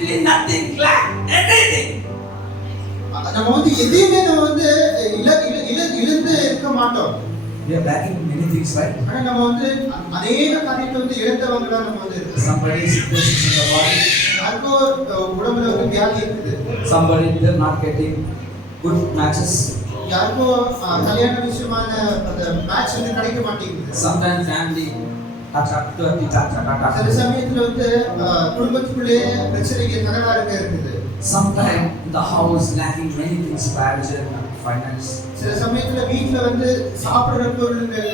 absolutely nothing, lack anything. நம்ம வந்து எதையுமே நம்ம வந்து இழந்து இருக்க மாட்டோம். We are lacking many things, right? ஆனா நம்ம வந்து அநேக காரியத்தை வந்து இழந்தவங்களா நம்ம வந்து இருக்கோம். Somebody is sick in the body. யாருக்கோ உடம்புல ஒரு வியாதி இருக்குது. Somebody they are not getting good matches. யாருக்கோ கல்யாண விஷயமான அந்த மேட்ச் வந்து கிடைக்க மாட்டேங்குது. Sometimes family சில சமயத்துல வந்து குடும்பத்துக்குள்ளே பிரச்சனைகள் தகராறுங்க இருக்குது. Sometimes the house lacking many things, marriage and finance. சில சமயத்துல வீட்ல வந்து சாப்பிடுற பொருட்கள்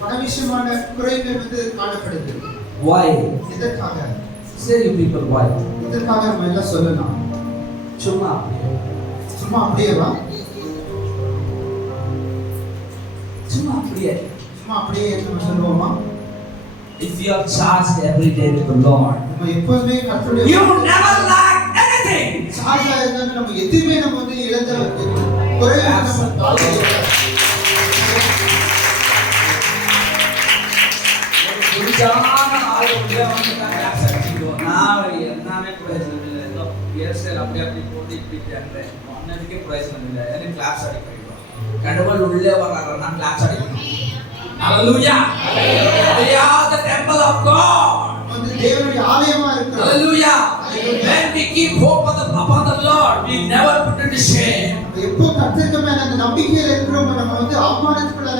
பண விஷயமான குறைகள் வந்து காணப்படுது. Why? இதற்காக Say you people why? இதற்காக நம்ம எல்லாம் சொல்லலாம். சும்மா அப்படியேவா? சும்மா அப்படியே நம்ம சொல்லுவோமா? If you are charged every day with the Lord, நம்ம எப்பவுமே கர்த்தருடைய you never lack anything. சார்ஜா இருந்தா நம்ம எதுவுமே நம்ம வந்து இழந்த குறைய நம்ம தாழ்த்தல. குடிச்சான ஆளு உள்ள வந்து கிளாஸ் அடிச்சிடுவோம். நான் என்னமே பிரயோஜனம் இல்லை. ஏதோ ஹேர்ஸ்டைல் அப்படி போட்டு இப்படிட்டாங்க. ஒன்னதுக்கே பிரயோஜனம் இல்லை. எனக்கு கிளாஸ் அடிக்கிறோம். கடவுள் உள்ளே வர்றாரு, நான் கிளாஸ் அடிக்கணும். Hallelujah. They are the temple of God. வந்து தேவனுடைய ஆலயமா இருக்கிறோம். Hallelujah. When we keep hope upon the Lord, we never put to shame. எப்போ கர்த்தருக்கு மேல அந்த நம்பிக்கையில இருக்கிறோம், நம்ம வந்து அவமானத்துக்குள்ள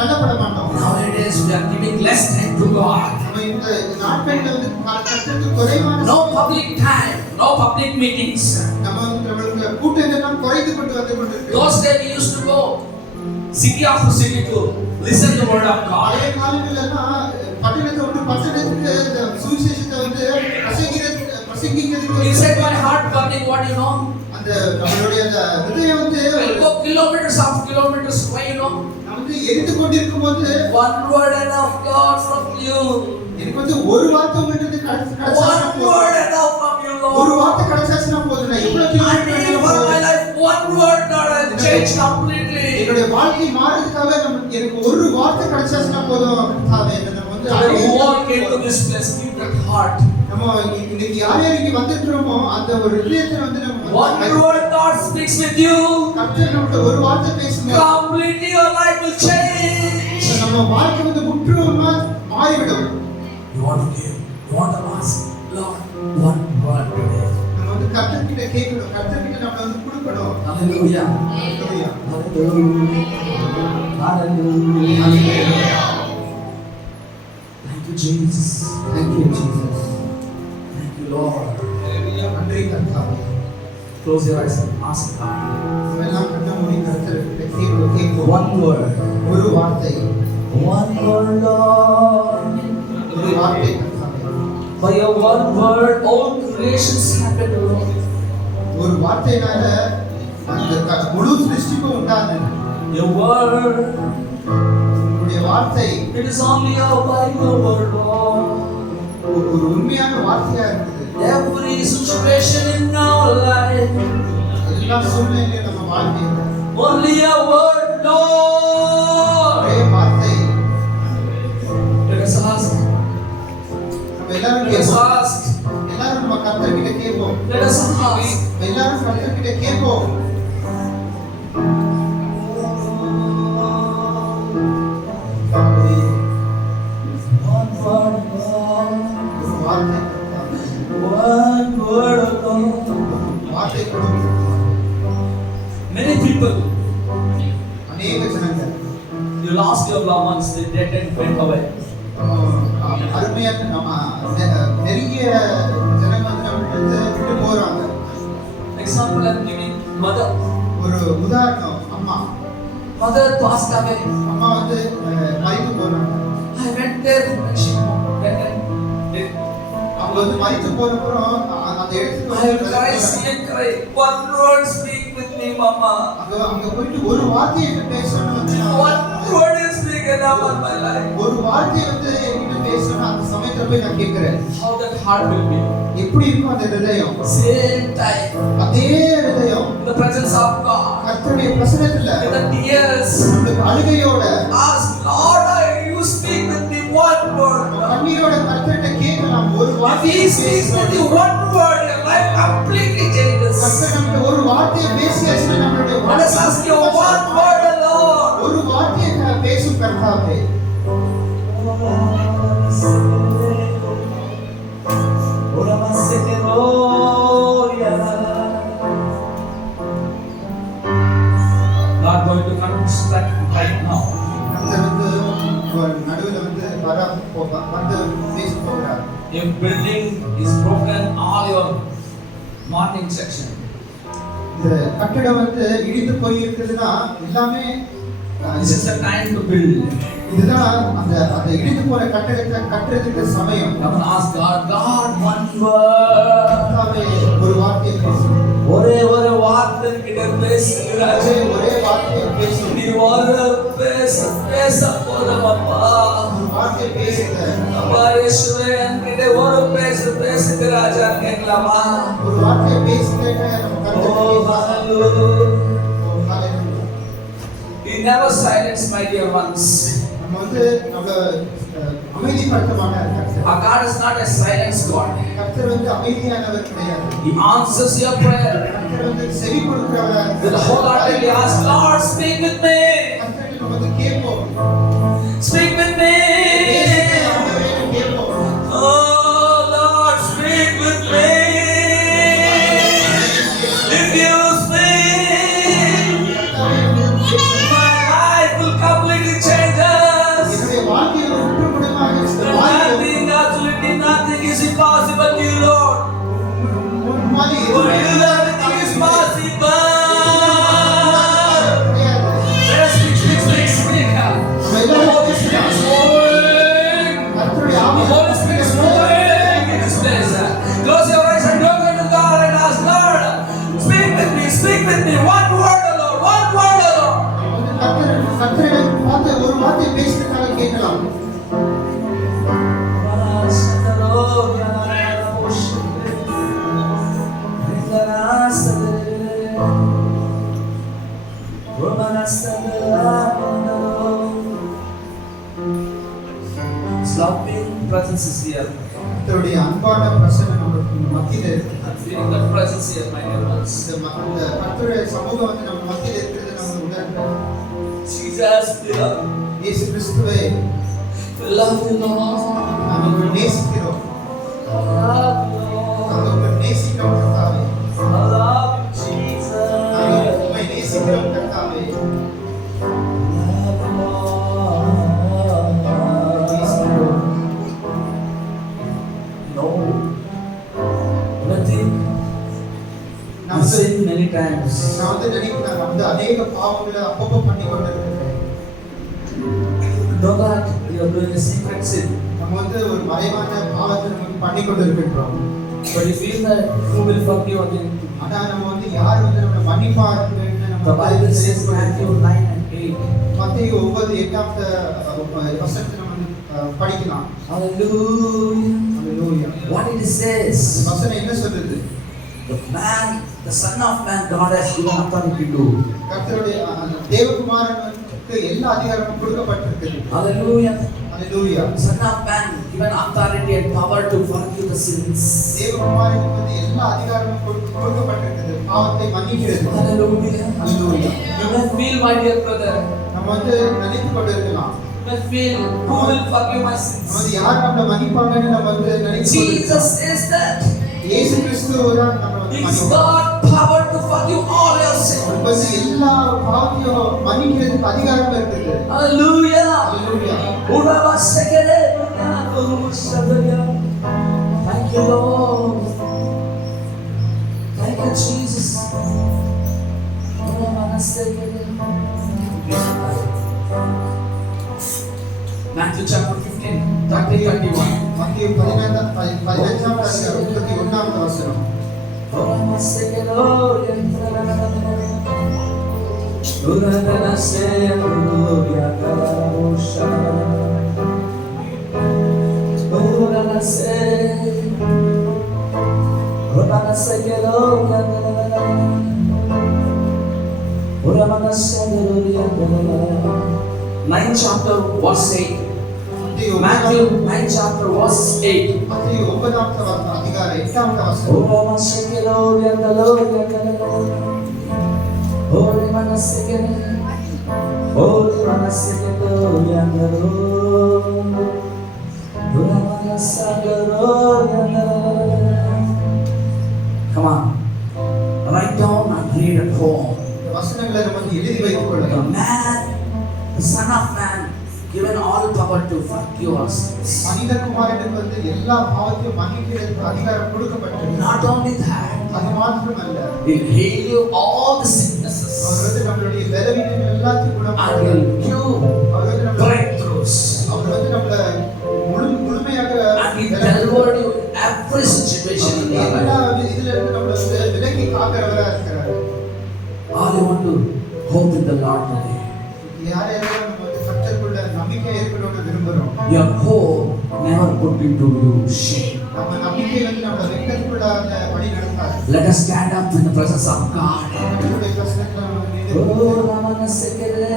தள்ளப்பட மாட்டோம். Nowadays we are giving less time to God. நம்ம இந்த நாட்கள்ல வந்து கர்த்தருக்கு குறைவான No public time, no public meetings. நம்ம நம்மளுக்கு கூட்டங்கள்லாம் குறைந்து கொண்டு வந்து கொண்டிருக்கு. Those days we used to go city after city to listen to the word of God. பழைய காலங்களெல்லாம் பட்டணத்தை விட்டு பட்டணத்துக்கு இந்த சுவிசேஷத்தை வந்து பிரசங்கிக்கிறதுக்கு Inside my heart burning, what you know? அந்த நம்மளுடைய அந்த ஹிருதயம் வந்து Go kilometers of kilometers, why you know? நமக்கு எரிந்து கொண்டிருக்கும் போது One word enough God from you. எனக்கு வந்து ஒரு வார்த்தை உங்களுக்கு கிடைச்சா One word enough from you, Lord. ஒரு வார்த்தை கிடைச்சாச்சுனா போதும். நான் எவ்வளவு I need for my life one word, Lord, I'll change completely. என்னுடைய வாழ்க்கை மாறதுக்காக எனக்கு ஒரு வார்த்தை கிடைச்சாச்சுனா போதும். கர்த்தாவே நம்ம வந்து who all came to this place, give that heart. நம்ம இன்னைக்கு யார் இங்க வந்திருக்கிறோமோ அந்த ஒரு இதயத்தை வந்து நம்ம One word God speaks with you. கர்த்தர் நம்மட்ட ஒரு வார்த்தை பேசும்போது completely your life will change. நம்ம வாழ்க்கை வந்து முற்றிலுமா மாறிவிடும். You want to give, you want to ask, Lord, one word today. நம்ம வந்து கர்த்தர்கிட்ட கேட்கணும், கர்த்தர்கிட்ட நம்ம வந்து கொடுக்கணும். Hallelujah. Hallelujah. Hallelujah. Thank you, Jesus. Thank you, Jesus. Thank you, Lord. Hallelujah. நன்றி கர்த்தாவே. Close your eyes and ask God. எல்லாம் கண்ண மூடி கர்த்தர்கிட்ட கேட்கணும். One word. ஒரு வார்த்தை. One word, Lord. ஒரு வார்த்தை கர்த்தாவே. By your one word, all creations happened, Lord. ஒரு வார்த்தையினால அந்த முழு சிருஷ்டிப்பும் உண்டானது. Your word. உங்களுடைய வார்த்தை. It is only your Bible word, Lord. ஒரு உண்மையான வார்த்தையா இருக்குது. Every situation in our life. எல்லா சூழ்நிலையிலும் நம்ம வாழ்க்கையில Only your word, Lord. ஒரே வார்த்தை. Let us ask. நம்ம எல்லாரும் Let us கேட்போம். ask. எல்லாரும் நம்ம கர்த்தர்கிட்ட கேட்போம். Let us ask. எல்லாரும் கர்த்தர்கிட்ட கேட்போம். One word, Lord. ஒரு வார்த்தை. One word, Lord. வார்த்தை கொடுங்க. Many people, அநேக ஜனங்கள் you lost your loved ones, they dead and went away. அருமையான நம்ம நெருங்கிய ஜனங்கள் வந்து நம்மளை விட்டு போறாங்க. Example, I'm giving mother. ஒரு உதாரணம், அம்மா. Mother passed away. அம்மா வந்து மரித்து போறாங்க. I went there and she went and did. அவங்க வந்து மரித்து போனப்புறம் அந்த இடத்துக்கு I cry, see and cry. One word speak with me, Mama. அங்க போயிட்டு ஒரு வார்த்தை என்ன பேசணும் வந்து One word is speaking about my life. ஒரு வார்த்தை வந்து என்ன பேசணும் அந்த சமயத்துல போய் நான் கேக்குறேன். How that heart will be. எப்படி இருக்கும் அந்த இதயம்? Same time. அதே இதயம். In the presence of God. கர்த்தருடைய பிரசன்னத்துல. In the tears. நம்மளுக்கு அழுகையோட. Ask Lord, you speak with me one word. கண்ணீரோட கர்த்தர்கிட்ட கேட்கலாம். நாம் ஒரு If வார்த்தையை He speaks with you one word, your life completely changes. கர்த்தர் நம்முடைய ஒரு வார்த்தையை பேசியாச்சுன்னா நம்மளுடைய Let us ask you one word alone. ஒரு வார்த்தையை பேசும் கர்த்தாவே. Not going to construct right now. கர்த்தர் நடுவில் வந்து பேச போகிறார். If building is broken, all your morning section. இந்த கட்டடம் வந்து இடிந்து போய் இருக்குதுன்னா எல்லாமே This is the time to build. இதுதான் அந்த இடிந்து போற கட்டடத்தை கட்டுறதுக்கு சமயம். Come and ask God, God, one word. கர்த்தாவே ஒரு வார்த்தையை பேசு. ஒரே வார்த்தை கிட்ட பேசுகிறாரே. ஒரே வார்த்தையை பேசு. நீ ஒரு பேச போதுமப்பா. ஒரு வார்த்தையை பேசுங்க. அப்பா இயேசுவே என்கிட்ட ஒரு பேசுகிறாரா கேட்கலாமா? ஒரு வார்த்தையை பேசுங்க நம்ம கர்த்தர். He never silence, my dear ones. நம்ம வந்து நம்ம அமைதிப்படுத்தமான கர்த்தர். Our God is not a silence God. கர்த்தர் வந்து அமைதியானவர் கிடையாது. He answers your prayer. கர்த்தர் வந்து செவி கொடுக்கிறவர். With the whole heart he asks, Lord, speak with me. கர்த்தர் நம்ம வந்து கேட்போம். Speak with me. கேட்போம். Oh Lord, speak with me. If you speak, my life will completely change us. என்னுடைய வாழ்க்கையை முற்றுமுழுதாக Nothing, absolutely nothing is impossible to you, Lord. முன்னாடி For you, everything is possible. Let us speak. The Holy Spirit is moving. The Holy Spirit is moving in this place. Close your eyes and look into God and ask, Lord, speak with me. One word alone. கர்த்தரிடம் பார்த்து ஒரு வார்த்தை பேசுறதுக்காக கேட்கலாம். Loving presence is here. கர்த்தருடைய அன்பான பிரசன்னம் நமக்கு மத்தியில இருக்கு. I'm feeling the presence here, my dear ones. இந்த கர்த்தருடைய சமூகம் வந்து நம்ம மத்தியில இருக்கிறது நம்ம உணர்றோம். Jesus, இயேசு கிறிஸ்துவே, we love you, Lord. நாங்கள் உங்களை நேசிக்கிறோம். I love you, Lord. நாங்கள் உங்களை நேசிக்கிறோம் கர்த்தாவே. I love you, Jesus. நாங்கள் உங்களை நேசிக்கிறோம் கர்த்தாவே. I've sinned many times. நான் வந்து நினைக்கிறேன் நான் வந்து அநேக பாவங்களை அப்பப்போ பண்ணி கொண்டிருக்கிறேன். Know that you are doing a secret sin. நம்ம வந்து ஒரு மறைவான பாவத்தை நம்ம பண்ணி கொண்டிருக்கிறோம். But you feel that who will forgive again? ஆனா நம்ம வந்து யார் வந்து நம்ம மன்னிப்பார்கள் என்று நம்ம The Bible says Matthew 9:8. மத்தேயு 9:8 வசனத்தை நம்ம வந்து படிக்கலாம். Hallelujah. ஹalleluya. What it says? வசனம் என்ன சொல்லுது? The Son of Man, God has given authority to. கர்த்தருடைய தேவகுமாரனுக்கு எல்லா அதிகாரமும் கொடுக்கப்பட்டிருக்கிறது. Hallelujah. ஹalleluya. Son of Man given authority and power to forgive the sins. தேவகுமாரனுக்கு வந்து எல்லா அதிகாரமும் கொடுக்கப்பட்டிருக்கிறது. பாவத்தை மன்னிக்கிறது. Hallelujah. ஹalleluya. You may feel, my dear brother. நம்ம வந்து நினைத்து கொண்டிருக்கலாம். You may feel, who will forgive my sins? நம்ம யார் நம்மளை மன்னிப்பாங்கன்னு நம்ம வந்து நினைத்து Jesus is that. இயேசு கிறிஸ்து தான் நம்மளை He's மன்னிப்பார். got power to forgive all your sins. வந்து எல்லா பாவத்தையும் மன்னிக்கிறதுக்கு அதிகாரம் இருக்குது. Hallelujah. ஹalleluya. Thank you, Lord. Thank you, Jesus. Matthew chapter 15, 30-31. மத்தேயு 15ஆம் அதிகாரம் 31ஆம் வசனம். Ninth chapter, verse 8. Matthew 9 chapter verse 8. மத்தேயு 9 அதிகாரம் 8வது வசனம். Oh Mashekelo yandalo yandalo. Oh Manasekelo. Oh Manasekelo yandalo. Oh Manasagero yandalo. Come on. Write down and read a poem. இந்த வசனங்களை நம்ம எழுதி வைத்துக் The கொள்ளலாம். man, the son of man, given all power to forgive us. மனிதகுமாரனுக்கு வந்து எல்லா பாவத்தையும் மன்னிக்கிறதுக்கு அதிகாரம் கொடுக்கப்பட்டது. Not only that, அது மாத்திரமல்ல, He'll heal you all the sicknesses. அவர் வந்து நம்மளுடைய பலவீனங்கள் எல்லாத்தையும் And குணமாக்குவார். He'll give அவர் வந்து நம்மளை breakthroughs. அவர் வந்து நம்மளை முழுமையாக And He'll deliver you in every situation in your life. எல்லா இதுல இருந்து நம்மளை வந்து விலக்கி காக்கிறவரா இருக்கிறார். All you want to hope in the Lord today. யாரெல்லாம் நம்ம வந்து கர்த்தருக்குள்ள நம்பிக்கை ஏற்படணும்னு விரும்புறோம். Your hope never put into you shame. நம்ம நம்பிக்கை வந்து நம்மளை வெட்கத்துக்குள்ளாக வழி நடத்தாது. Let us stand up in the presence of God. நம்மளுடைய கஷ்டத்துல நம்ம நின்று Oh, Ramanasekele.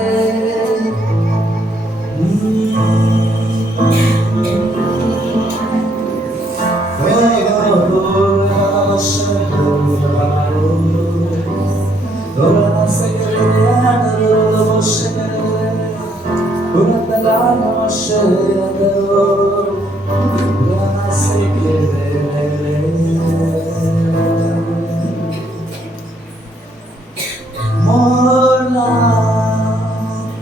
More love,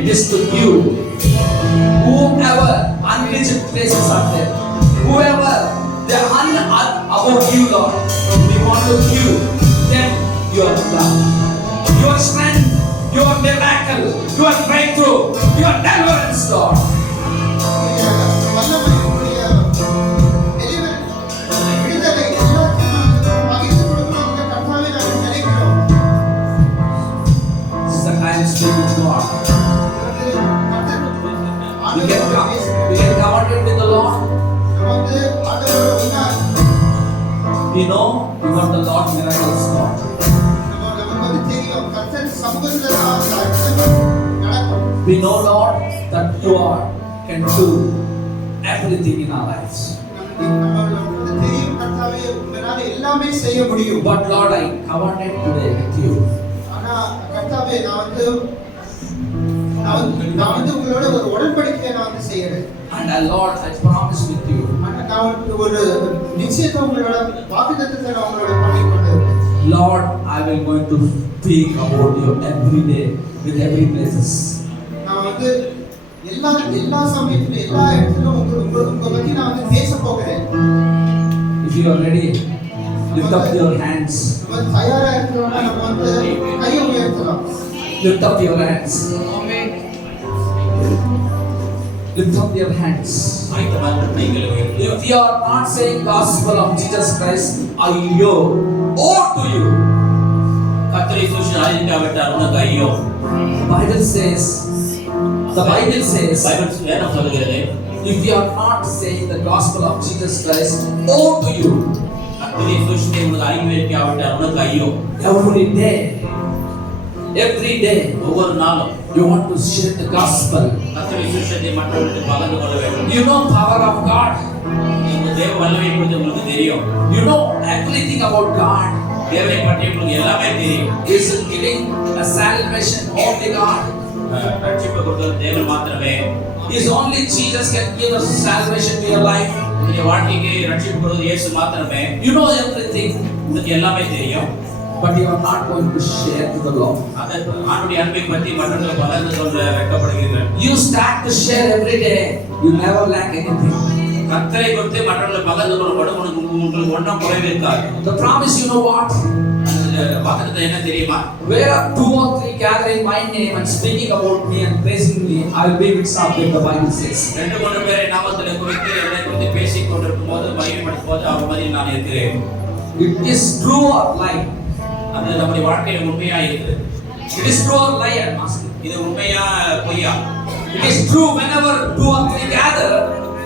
It is to give. Whoever unreached places are there, whoever they are about you, Lord, we want to give them your love, your strength, your miracle, your breakthrough, your deliverance, Lord. வல்லமை உடைய விடுதலை எல்லாத்தையும் பகிர்ந்து கொடுக்கணும்னு கர்த்தாவே நாங்கள் நினைக்கிறோம். This is the time to speak with God. We can commune with the Lord. We know we want the Lord miracles, Lord. We know, Lord, that you can do everything in our lives. But Lord, I covenant today with you. நான் உங்களோட ஒரு உடன்படிக்கையை நான் செய்யறேன். And Lord, I promise with you. நான் ஒரு நிச்சயத்தை உங்களோட வாக்குத்தத்தத்தை நான் உங்களோட பண்ணிக்கொண்டேன். Lord, I will going to speak about you every day with every places. நான் எல்லா சமயத்திலும் எல்லா இடத்திலும் உங்க பத்தி நான் பேச போகிறேன். If you are ready, lift up your hands. தயாரா இருக்கிறோம்னா நம்ம கையை உயர்த்தலாம். Lift up your hands. Amen. Lift up your hands. If you are not saying gospel of Jesus Christ, ayyo, oh to you. கர்த்தரை சுவிசேஷிக்காவிட்டால் உனக்கு ஐயோ. Bible says, the Bible says, Bible வேதம் சொல்கிறது, if you are not saying the gospel of Jesus Christ, oh to you. கர்த்தரை சுவிசேஷத்தை உனக்கு அறிவிக்காவிட்டால் உனக்கு ஐயோ. Every day, ஒவ்வொரு நாளும் you want to share the gospel. கர்த்தரை சுவிசேஷத்தை மற்றவர்களுக்கு பகிர்ந்து கொள்ள வேண்டும். You know power of God. இந்த தேவ வல்லமை குறித்து உங்களுக்கு தெரியும். You know everything about God. தேவனை பற்றி உங்களுக்கு எல்லாமே தெரியும். Is giving a salvation only God. ரட்சிப்பு கொடுக்கிற தேவன் மாத்திரமே. Is only Jesus can give us salvation to your life. உங்களுடைய வாழ்க்கைக்கு ரட்சிப்பு கொடுக்கிற இயேசு மாத்திரமே. You know everything. உங்களுக்கு எல்லாமே தெரியும். But you are not going to share to the Lord. ஆண்டுடைய அன்பை பற்றி மற்றவர்களுக்கு பகிர்ந்து சொல்ல வெட்கப்படுகிறீர்கள். You start to share every day. You never lack anything. கர்த்தரை குறித்து மற்றவர்களுக்கு பகிர்ந்து கொள்ளப்படும் உங்களுக்கு ஒன்றும் குறைவு இருக்காது. The promise, you know what? வாக்குத்தத்தம் என்ன தெரியுமா? Where 2 or 3 gather in my name and speaking about me and praising me, I will be with something, the Bible says. 2-3 பேரை நாமத்திலே குறித்து என்னை குறித்து பேசிக் கொண்டிருக்கும் போது மகிமைப்படுத்தும் போது அவர் மத்தியில் நான் இருக்கிறேன். It is true or lie? அது நம்முடைய வாழ்க்கையில உண்மையா இருக்குது. It is true or lie, I ask you. இது உண்மையா பொய்யா? It is true whenever 2 or 3 gather,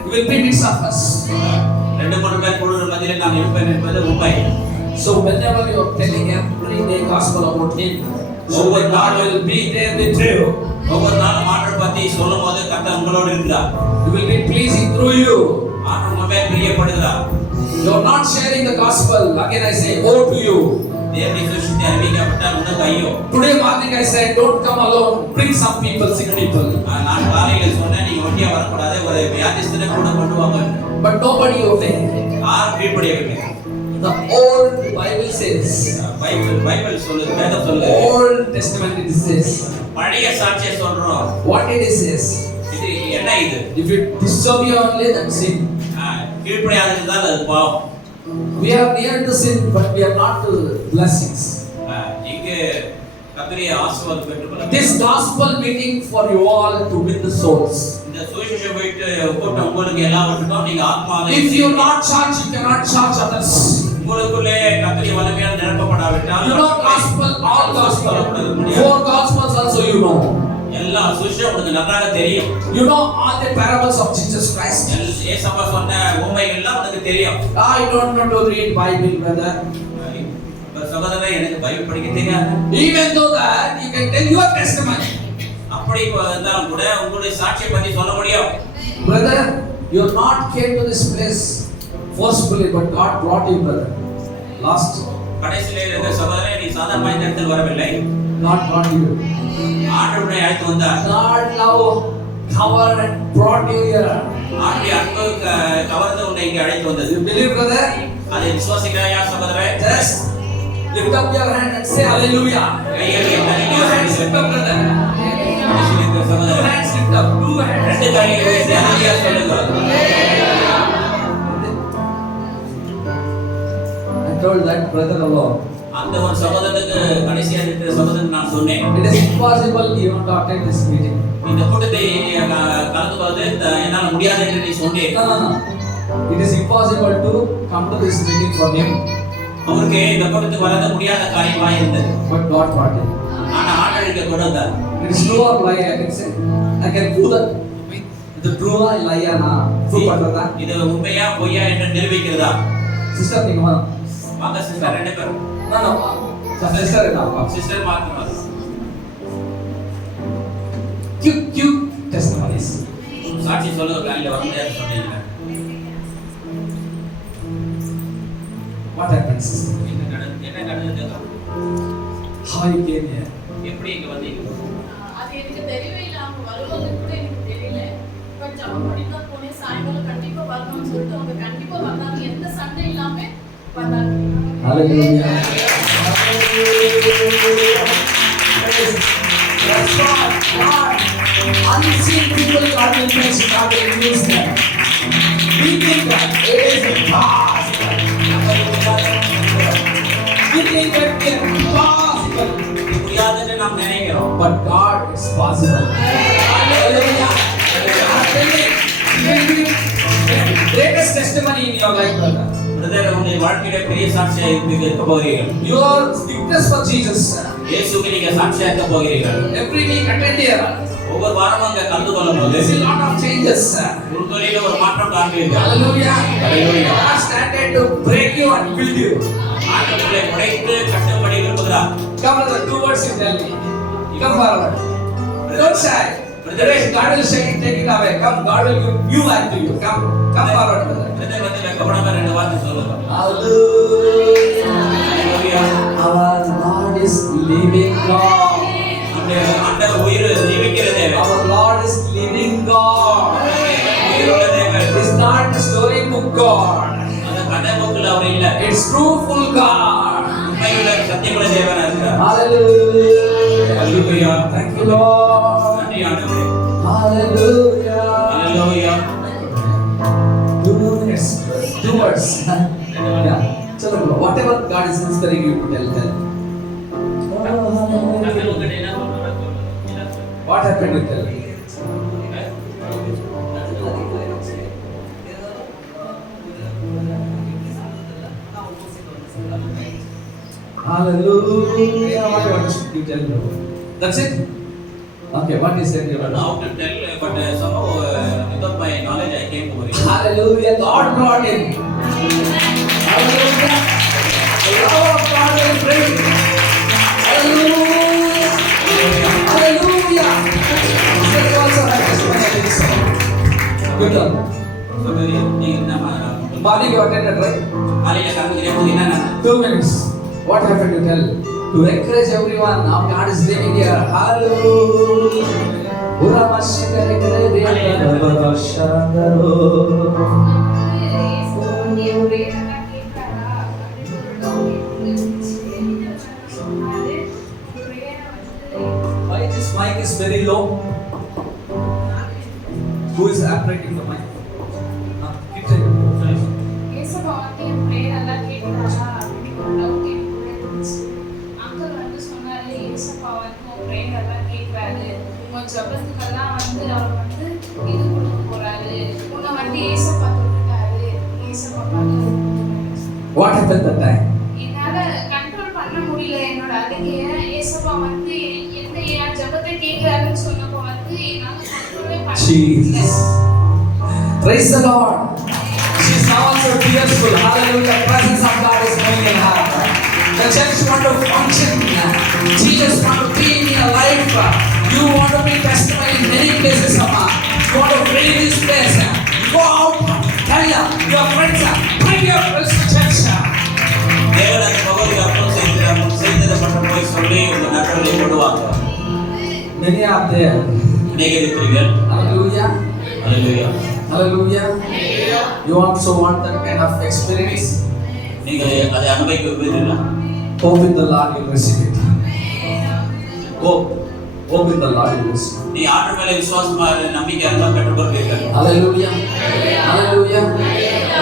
you will be midst of us. 2-3 பேர் கூடுகிற மத்தியிலே நான் இருப்பேன் என்பது உண்மை. So whenever you are telling every day gospel about him, so that God will be there with you. ஒவ்வொரு நாளும் ஆண்டவரை பற்றி சொல்லும் போது கர்த்தர் உங்களோடு இருக்கிறார். He will be pleasing through you. ஆண்டவர் உங்க மேல் பிரியப்படுகிறார். You are not sharing the gospel. Again I say, oh to you. தேவனை சுவிசேஷத்தை அறிவிக்கப்பட்டால் உனக்கு ஐயோ. Today morning I said, don't come alone. Bring some people, sick people. நான் காலையில சொன்னேன், நீங்க ஒண்டியா வரக்கூடாது, ஒரு வியாதிஸ்தனை கூட கொண்டு வாங்க. But nobody obeyed. யாரும் கீழ்ப்படியவில்லை. The old Bible says. Bible சொல்லுது, வேதம் சொல்லுது. Old Testament it says. பழைய சாட்சியை சொல்றோம். What it says? இது என்ன இது? If you disobey only, that's sin. கீழ்ப்படியாததால் அது பாவம். We are near to sin, but we are not to blessings. இங்கே கர்த்தருடைய ஆசீர்வாதம் பெற்றுக்கொள்ள. This gospel meeting for you all to win the souls. இந்த சுவிசேஷ வீட்டு கூட்டம் உங்களுக்கு எல்லாவற்றுக்கும் நீங்க ஆத்மாவை. If you not charge, you cannot charge others. உங்களுக்குள்ளே கர்த்தருடைய வல்லமையால் நிரப்பப்படாவிட்டால் You know gospel, all gospel. 4 gospels also you know. எல்லா சுவிசேஷம் உங்களுக்கு நன்றாக தெரியும். You know all the parables of Jesus Christ. இயேசுவா சொன்ன உண்மைகள்லாம் உங்களுக்கு தெரியும். I don't know to read Bible, brother. சகோதரரே, எனக்கு பைபிள் படிக்க தெரியாது. Even though that you can tell your testimony. அப்படி இருந்தாலும் கூட உங்களுடைய சாட்சியை பற்றி சொல்ல முடியும். Brother, you not came to this place forcefully, but God brought you, brother. Last. கடைசியில இருந்த சகோதரரே, நீ சாதாரண இந்த இடத்தில் வரவில்லை. God brought you. ஆண்டவரே அழைத்து வந்தார். God now covered and brought you here. ஆண்டவருடைய அன்பு கவர்ந்து உன்னை இங்கே அழைத்து வந்தது. You believe, brother? அதை விசுவாசிக்கிறாயா சகோதரரே? Just lift up your hand and say hallelujah. கையை Your hands lift up, brother. கடைசியில இருந்த Two சகோதரர் hands lift up. Two hands. ரெண்டு கைகளை உயர்த்தி ஹalleluya சொல்லுங்க. I told that brother alone. அந்த ஒரு சகோதரனுக்கு கடைசியா இருக்கிற சகோதரன் நான் சொன்னேன், It is impossible even to attend this meeting. இந்த கூட்டத்தை கலந்து கொள்வது என்னால முடியாது என்று நீ சொன்னீர். No. It is impossible to come to this meeting for him. அவருக்கு இந்த கூட்டத்துக்கு வர முடியாத காரியமா இருந்தது. But God brought him. ஆனா ஆண்டவருக்கு கொடுத்தார். It is true or lie, I can say. I can prove that. It is true or lie na prove பண்றதா? இது உண்மையா பொய்யா என்று நிரூபிக்கிறதா? சிஸ்டர் நீங்க வா. வாங்க சிஸ்டர் ரெண்டு பேரும். No. சிஸ்டர் என்ன வா. சிஸ்டர் மாத்திரம் வாங்க. Q testimonies. சாட்சி சொல்லுங்க, காலையில வர முடியாது சொன்னீங்க. What happened, sister? என்ன நடந்தது? How you came here? எப்படி இங்க வந்தீங்க? அது எனக்கு தெரியவே இல்லை. அவங்க வருவாங்க கூட எனக்கு தெரியல. பட் ஜபம் பண்ணி தான் போனேன். சாயங்காலம் கண்டிப்பா வரணும்னு சொல்லிட்டு அவங்க கண்டிப்பா வந்தாங்க. எந்த சண்டை இல்லாம வந்தாங்க. Hallelujah. That's God. Unseen people God will bless, God will use them. We think that it is impossible. We think that it is impossible. முடியாதுன்னு நாம் நினைக்கிறோம். But God is possible. Hallelujah. Greatest testimony in your life, brother. Brother, உங்களுடைய வாழ்க்கையில பெரிய சாட்சியா இருக்க போகிறீர்கள். Your witness for Jesus. இயேசுவுக்கு நீங்க சாட்சியா இருக்க போகிறீர்கள். Every week attend here. ஒவ்வொரு வாரமும் அங்க கலந்து கொள்ளும்போது There is a lot of changes. உங்கள் தொழில ஒரு மாற்றம் காண்பீர்கள். Hallelujah. Hallelujah. God started to break you and build you. ஆண்டவரை உடைத்து கட்டும்படி விரும்புகிறார். Come brother, two words you tell me. Come forward. Don't shy. Brother, God will say, take it away. Come, God will give you back to you. Come forward, brother. Brother வந்து வெட்கப்படாம ரெண்டு வார்த்தை சொல்லுங்க. Hallelujah. Hallelujah. Our Lord is living God. நம்முடைய ஆண்டவர் உயிர் ஜீவிக்கிற தேவன். Our Lord is living God. உயிருள்ள தேவன். It's not a story book God. அந்த கதை புக்கில் அவர் இல்ல. It's truthful God. உண்மையுள்ள சத்தியமுள்ள தேவனா இருக்கிறார். Hallelujah. Hallelujah. Thank you, Lord. நன்றி ஆண்டவரே. Hallelujah. Hallelujah. 2 minutes. 2 words. Yeah. So whatever God is inspiring you to tell. கதை உங்ககிட்ட என்ன சொல்றாரு சொல்லுங்க. What happened with tell? Hallelujah. What you tell me? That's it? Okay, what is it? Now to tell, but somehow without my knowledge I came over here. Hallelujah. God brought him. Hallelujah. The love of God will bring. Hallelujah. Hallelujah. There also has testimony. Good one. சொல்லுங்க, நீங்க நம்ம Bali, you attended, right? காலையில காமிக்கிறேன் போது என்ன நடந்தது? 2 minutes. What happened to tell? To encourage everyone, now God is living here. Hallelujah. Ura mashikare kare deva baba shandaro. Why this mic is very low? Who is operating the mic? Keep saying. ஜபத்துக்கெல்லாம் வந்து அவர் வந்து இது கொடுக்க போறாரு. உன்னை வந்து ஏசப்பா தொட்டுட்டாரு. ஏசப்பா பார்த்து What happened that time? என்னால கண்ட்ரோல் பண்ண முடியல என்னோட அழுகைய. ஏசப்பா வந்து எந்த என் ஜபத்தை கேட்கிறாருன்னு சொன்னப்போ வந்து என்னால கண்ட்ரோலே பண்ண முடியல. Jesus. Praise the Lord. She is now also tearful. Hallelujah. The presence of God is moving in her. The church want to function. Jesus want to be in your life. You want to be testimony in many places, Amma. You want to bring this place. Go out. Tell your friends. Bring your friends to church. தேவன் அந்த பகுதியில் அற்புதம் செய்ததை மட்டும் போய் சொல்லி உங்க நண்பர்களை கொண்டு வாங்க. Many are there. அநேகர் இருக்கிறீர்கள். Hallelujah. Hallelujah. Hallelujah. You also want that kind of experience? நீங்கள் அதை அனுபவிக்க விரும்புகிறீர்களா? Hope in the Lord, you will receive it. Hope. Hope in the Lord you will see. நீ ஆண்டவர் மேல விசுவாசமா நம்பிக்கை இருந்தா பெற்றுக்கொள்வீர்கள். Hallelujah. Hallelujah.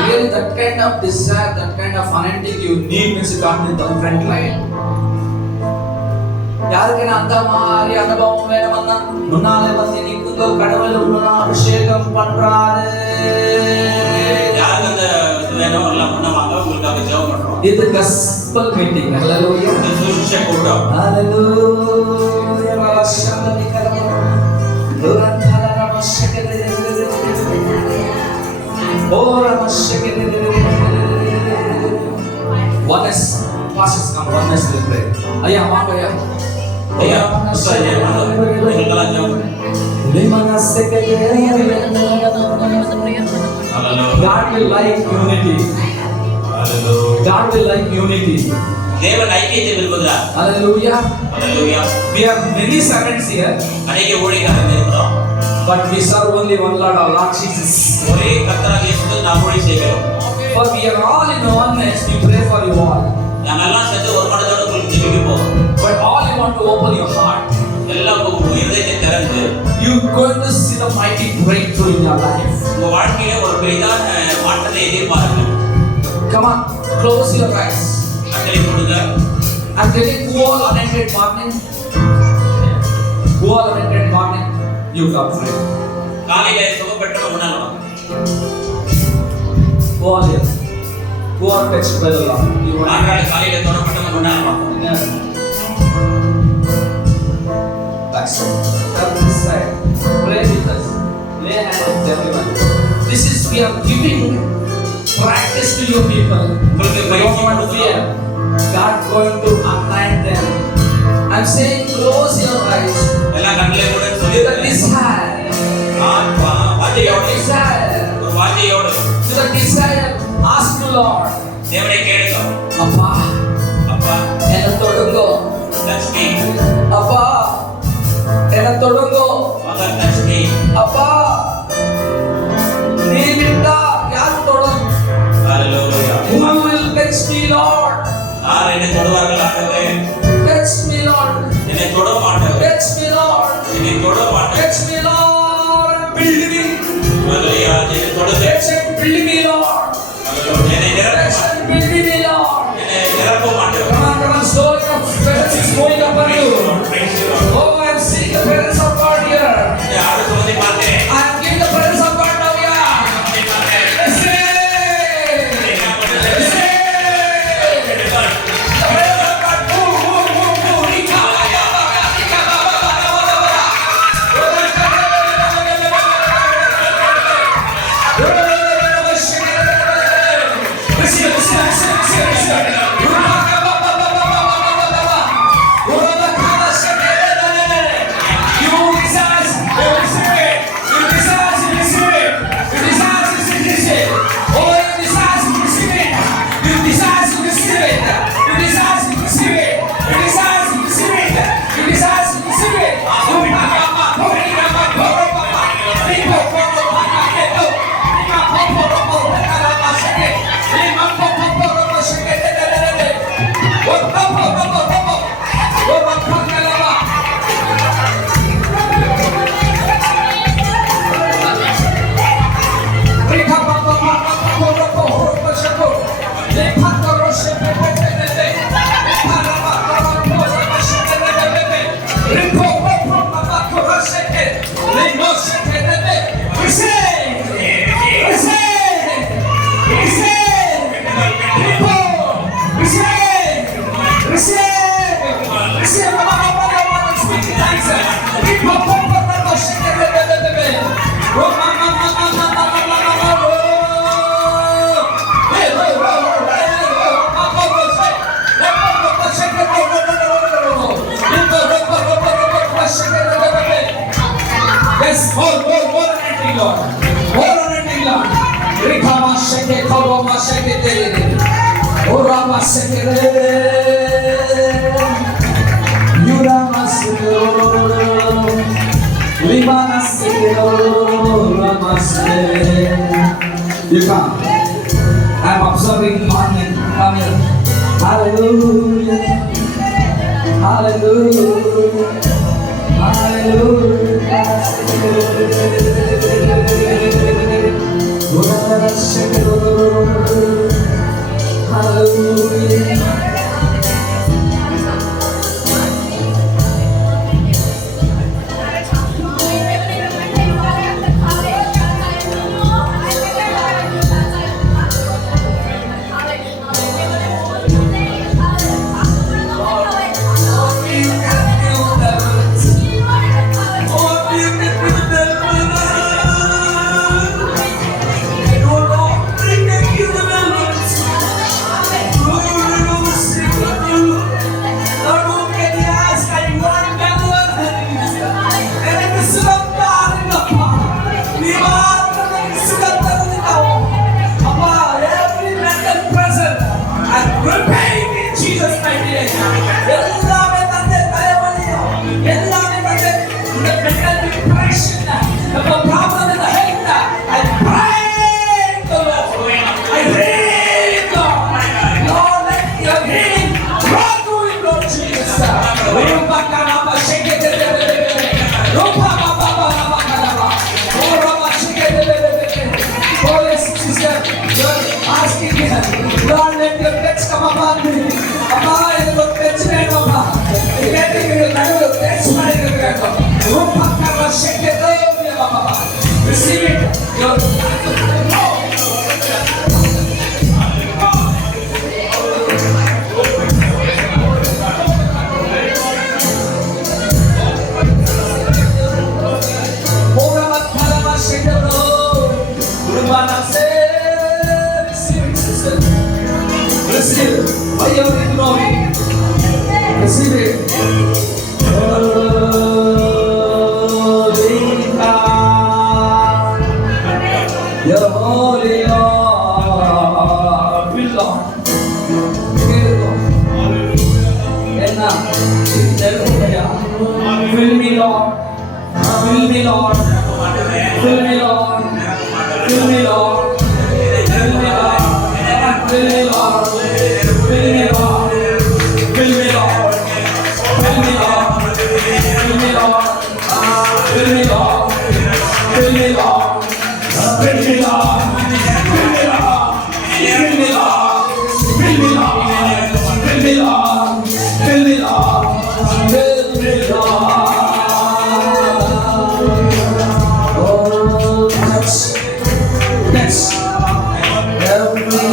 Really that kind of desire, that kind of anointing you need means you come in the front line. யாருக்கென அந்த மாதிரி அனுபவம் வேணும்னா முன்னாலே வந்து நிக்குதோ கடவுள் உன்ன அபிஷேகம் பண்றாரு. யாருக்கு அந்த இது வேணும் எல்லாம் முன்ன வாங்க உங்களுக்காக ஜெபம் பண்றோம். இது gospel meeting. Hallelujah. இது சுவிசேஷ கூட்டம். Hallelujah. ரவசந்தமி கரமோ. துரந்தல ரவசகதே. ஓ ரவசகதே. Oneness. Pastors come, oneness will pray. ஐயா வாங்க ஐயா. ஐயா புஸ்தகத்தை உங்களுக்கெல்லாம் ஜெபம் God will like unity. God will like unity. தேவன் ஐக்கியத்தை விரும்புகிறார். Hallelujah. Hallelujah. We have many servants here, அநேக ஊழியக்காரர்கள் இருக்கிறோம். but we serve only one Lord, our Lord Jesus. ஒரே கர்த்தராகிய இயேசுவுக்கு நாம் ஊழியம் செய்கிறோம். For we are all in oneness, we pray for you all. நாங்கள் எல்லாம் சேர்ந்து ஒரு மனதோட உங்களுக்கு ஜெபிக்க போறோம். But all you want to open your heart. எல்லாம் உங்க இதயத்தை திறந்து You going to see the mighty breakthrough in your life. உங்க வாழ்க்கையில ஒரு பெரிதான மாற்றத்தை எதிர்பாருங்கள். Come on, close your eyes. கட்டளை கொடுங்க. I'm telling you all anointed morning. Who all anointed morning? You come pray. காலையில சுகப்பெற்ற முன்னால வாங்க. Who all here? Who are touched by the Lord? You want நாங்கள் காலையில தொடப்பட்ட முன்னால வாங்க. backside. Come this side. Pray with us. Lay hands on everyone. This is we are giving practice to your people. உங்களுக்கு You don't want to fear. God going to anoint them. I'm saying close your eyes. எல்லாம் கண்களை கூட With சொல்லி a desire. வாஞ்சையோடு Desire. ஒரு வாஞ்சையோடு With a desire. Ask the Lord. தேவனை கேளுங்க. அப்பா அப்பா என்னை தொடுங்கோ. லட்சுமி அப்பா என்னை தொடுங்கோ. மகன் லட்சுமி அப்பா நீ விட்டா யார் தொடும்? ஹalleluya. Who will touch me, Lord? யார் என்னை தொடுவார்கள் ஆண்டவரே? Touch me, Lord. என்னை தொட மாட்டவர். Touch me, Lord. என்னை தொட மாட்டவர். Touch me, Lord. Build me. ஹalleluya. என்னை தொடுங்க. Touch and build me, Lord. ஹalleluya. என்னை Touch நிரப்ப and build me, Lord. என்னை நிரப்ப மாட்டவர். Come on, come on. Slowly up. Presence is going upon you. Oh, I am seeing the presence of God here. யாரும் சொல்லி பார்த்தேன். I am getting the presence of God now here. Receive. Receive. The presence of God. Move, move, move, move. Receive, receive, receive, receive. Yes, more anointing, Lord. More anointing, Lord. Rikama sheke, koroma sheke, tere. Orama sheke, Yurama sheke, Limana sheke, Orama sheke. You come. I'm observing morning. Come here. Hallelujah. Hallelujah. Lord, let your touch come upon me. Amma, enakku touch venumma. Enakku nadu touch madikirukku. Rupakara shekero baba. Receive it. Your receive it. Why you are ignoring? Receive it. Holy God, your holy Lord, fill Lord. Enna, fill me Lord, fill me Lord, fill me Lord, fill me Lord. Fill me, Lord. Fill me, Lord. Fill me, Lord. Fill me, Lord. Fill me, Lord. Fill me, Lord. Fill me, Lord. Fill me, Lord. Fill me, Lord. Fill me, Lord. Fill me, Lord. Fill me, Lord. Fill me, Lord. Fill me, Lord. Oh, touch. Touch.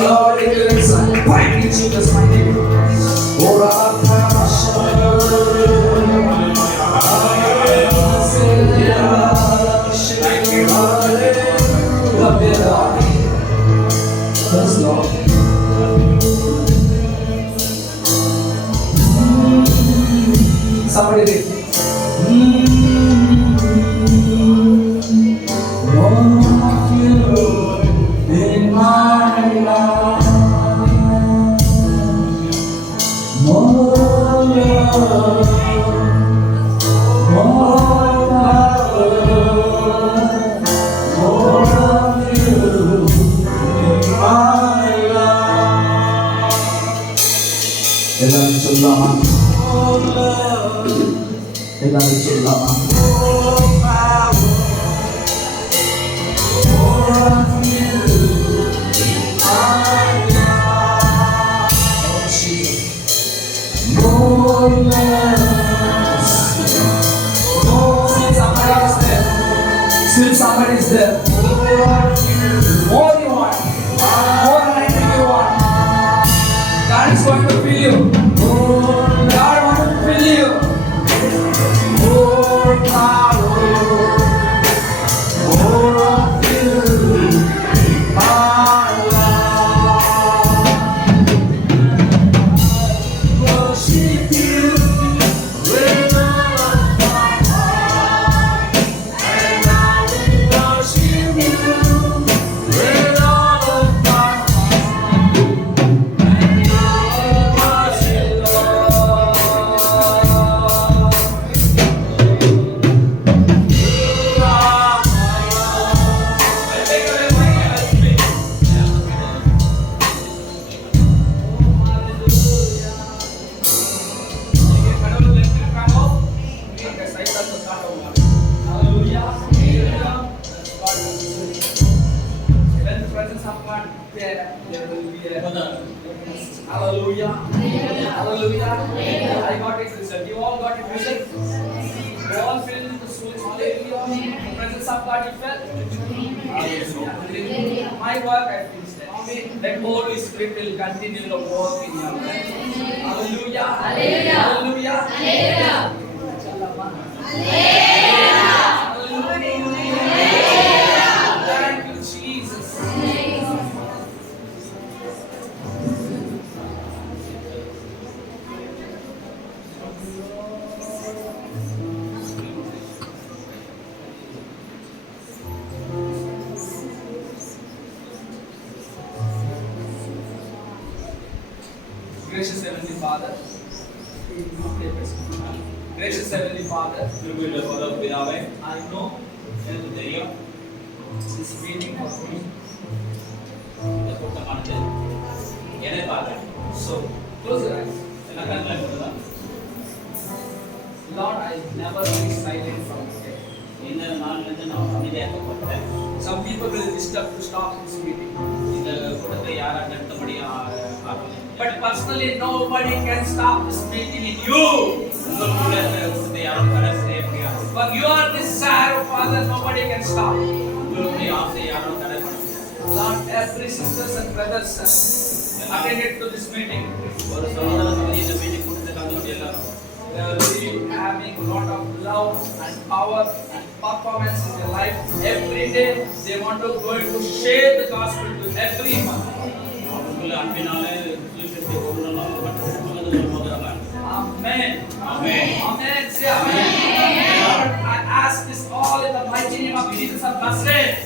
Lord, it is right in Jesus' mighty name. Ora Yes, Lord. Somebody did. More of you in my life. More love, more power, more of you in my life. எல்லாரும் சொல்லலாமா? எல்லாரும் சொல்லலாமா? Still somebody is there. More you want. More than anything you want. God is going to fill you. God wants to fill you. More power. More of you. My life. Worship you. With all of my heart. And I will worship you. there will be a hallelujah. Hallelujah. I got it result. You all got it result. You all filled with the Spirit. Hallelujah. The presence of God you felt. Hallelujah. My work I finished. Amen. The Holy Spirit will continue to work in your life. Hallelujah. Hallelujah. Hallelujah. Hallelujah. Thank you, Jesus. Gracious Heavenly Father, Gracious Heavenly Father, I know this meeting was me. So, close your eyes. Lord, I never be silent from today. Some people will disturb to stop this meeting. But personally, nobody can stop this meeting in you. For you are this desire, Father, nobody can stop. Lord, every sisters and brothers attended to this meeting. They will be having a lot of love and power and performance in their life. Every day they want to go to share the gospel to everyone. Amen. Amen. Amen. Say amen. Lord, I ask this all in the mighty name of Jesus of Nazareth.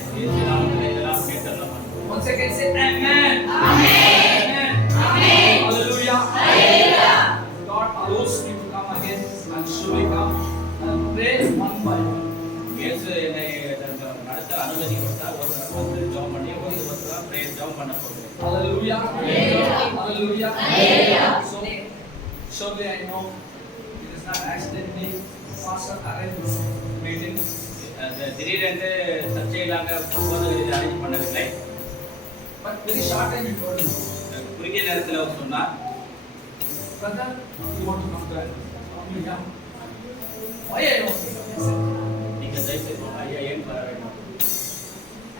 Once again say amen. Amen. Amen. Hallelujah. Hallelujah. God allows me to come again and surely come and pray one by one. Hallelujah. Hallelujah. Hallelujah. So surely I know it is not accidentally Pastor arranged this meeting. But very short time you told me. Brother, you want to come to us? Yeah. Why I don't think of this?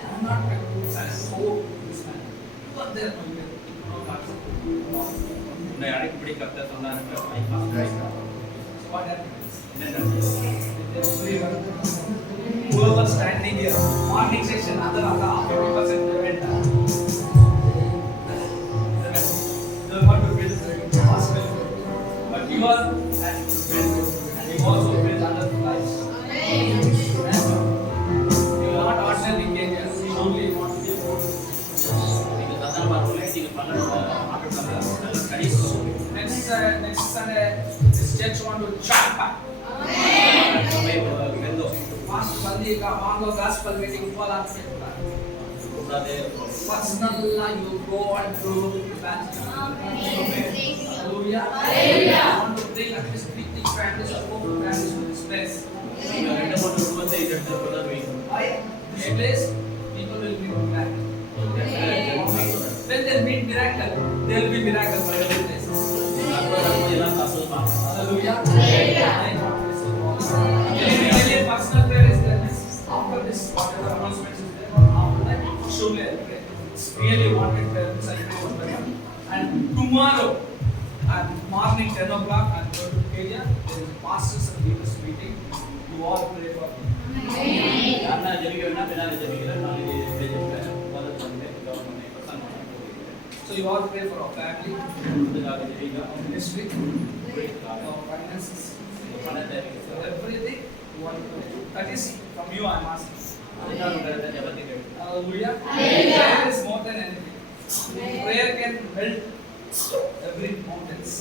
I'm not so this man. You are there, my dear. So what happens? Everyone, whoever standing here, morning session, other 50% went. They want to build gospel, but you are standing to build, and you also build other lives. You are not ordinary Kenyans. You only want to be good. Next Sunday, this church want to jump up. Pastor Sandhika, Mango Gospel meeting, personally, you go and do evangelism. Hallelujah. Hallelujah. I want to bring at least 3 families or 4 families to this place. Why? This place, people will meet miracle. When they meet miracle, there will be miracle for every place. Hallelujah. Really personal prayer is there. After this, whatever announcements is there, after that, surely I pray. It's really wanted prayer. And tomorrow, at morning 10 o'clock, I'm going to Kenya. There is pastors and leaders meeting. You all pray for me. So you all pray for our family, our ministry, our finances, so everything you want to do. That is from you I'm asking. Hallelujah. Prayer is more than anything. Prayer can melt every mountains.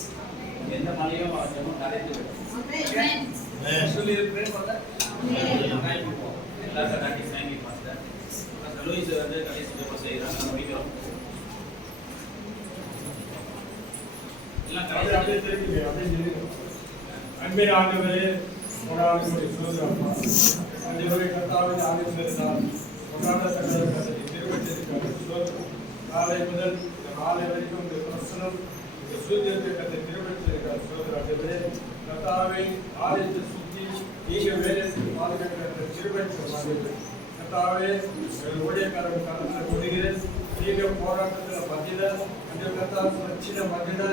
Actually, you pray for that. அன்பே ஆண்டவரே கொடாடுகளை சோதரப்பா ஆண்டவரே கர்த்தாவே ஆண்டவரே நான் கொடாட தக்கதற்காக திருவச்சத்துக்காக சோதரம் காலை முதல் இந்த மாலை வரைக்கும் இந்த பிரசனம் இந்த சூரியத்தை கத்தை திருவற்றிருக்கிற சோதர ஆண்டவரே கர்த்தாவே ஆலயத்தை சுற்றி நீங்க வேலைக்கு பாதுகாக்கிற திருவற்றி ஆண்டவரே கர்த்தாவே ஊழியக்காரன் காலத்தில் முடிகிறேன் நீங்க போராட்டத்தில் மத்தியில அந்த கர்த்தா பிரச்சனை மத்தியில